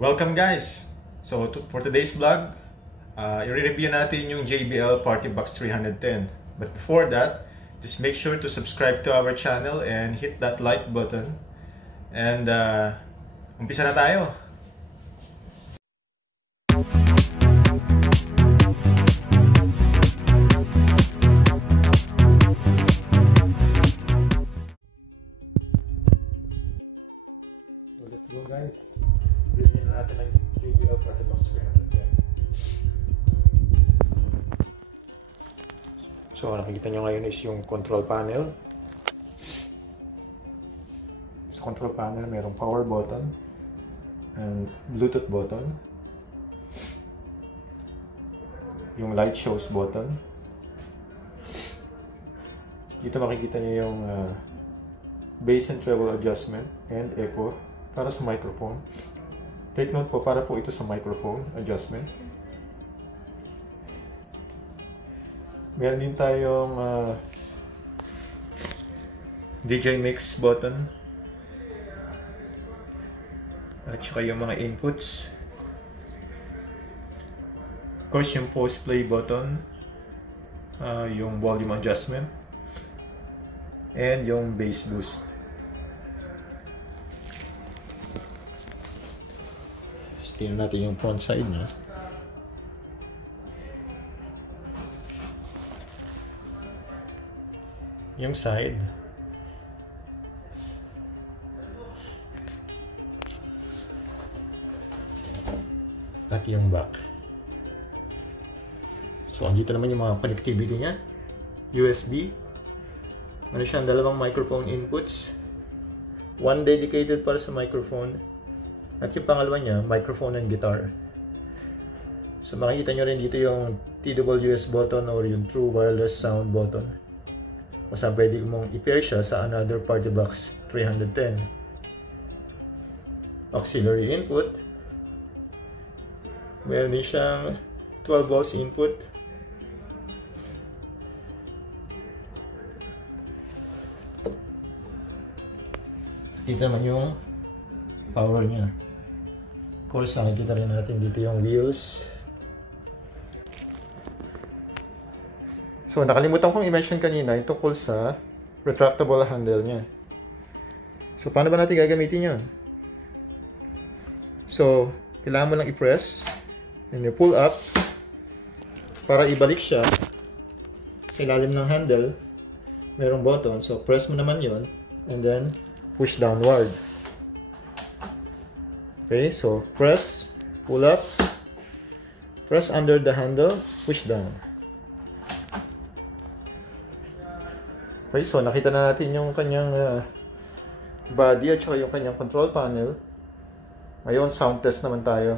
Welcome guys! For today's vlog, i-review natin yung Jbl Partybox 310. But before that, just make sure to subscribe to our channel and hit that like button. And umpisa na tayo! So let's go guys! Review na natin ang Jbl Partybox 310. So nakikita nyo ngayon is yung control panel. Sa control panel mayroong power button and Bluetooth button, yung light shows button. Dito makikita nyo yung bass and treble adjustment and echo para sa microphone. Take note po, para po ito sa microphone adjustment. Meron din tayong DJ mix button at saka yung mga inputs. Of course, yung post play button, yung volume adjustment, and yung bass boost. Tingnan natin yung front side niya. Yung side. At yung back. So, andito naman yung mga connectivity niya. USB. Meron siyang dalawang microphone inputs. One dedicated para sa microphone. At yung pangalawa niya, microphone and guitar. So makikita nyo rin dito yung TWS button or yung True Wireless Sound button. Basta pwede mong i-pair siya sa another Partybox 310. Auxiliary input. Meron din siyang 12 volts input. Dito naman yung power niya. Of course, nakikita rin natin dito yung wheels. So, nakalimutan kong i-mention kanina yung tungkol sa retractable handle niya. So, paano ba natin gagamitin yun? So, kailangan mo lang i-press, then you pull up para ibalik siya sa ilalim ng handle. Merong button. So, press mo naman yun and then push downward. Okay, so press, pull up, press under the handle, push down. Okay, so nakita na natin yung kanyang body at saka yung kanyang control panel. Ngayon, sound test naman tayo.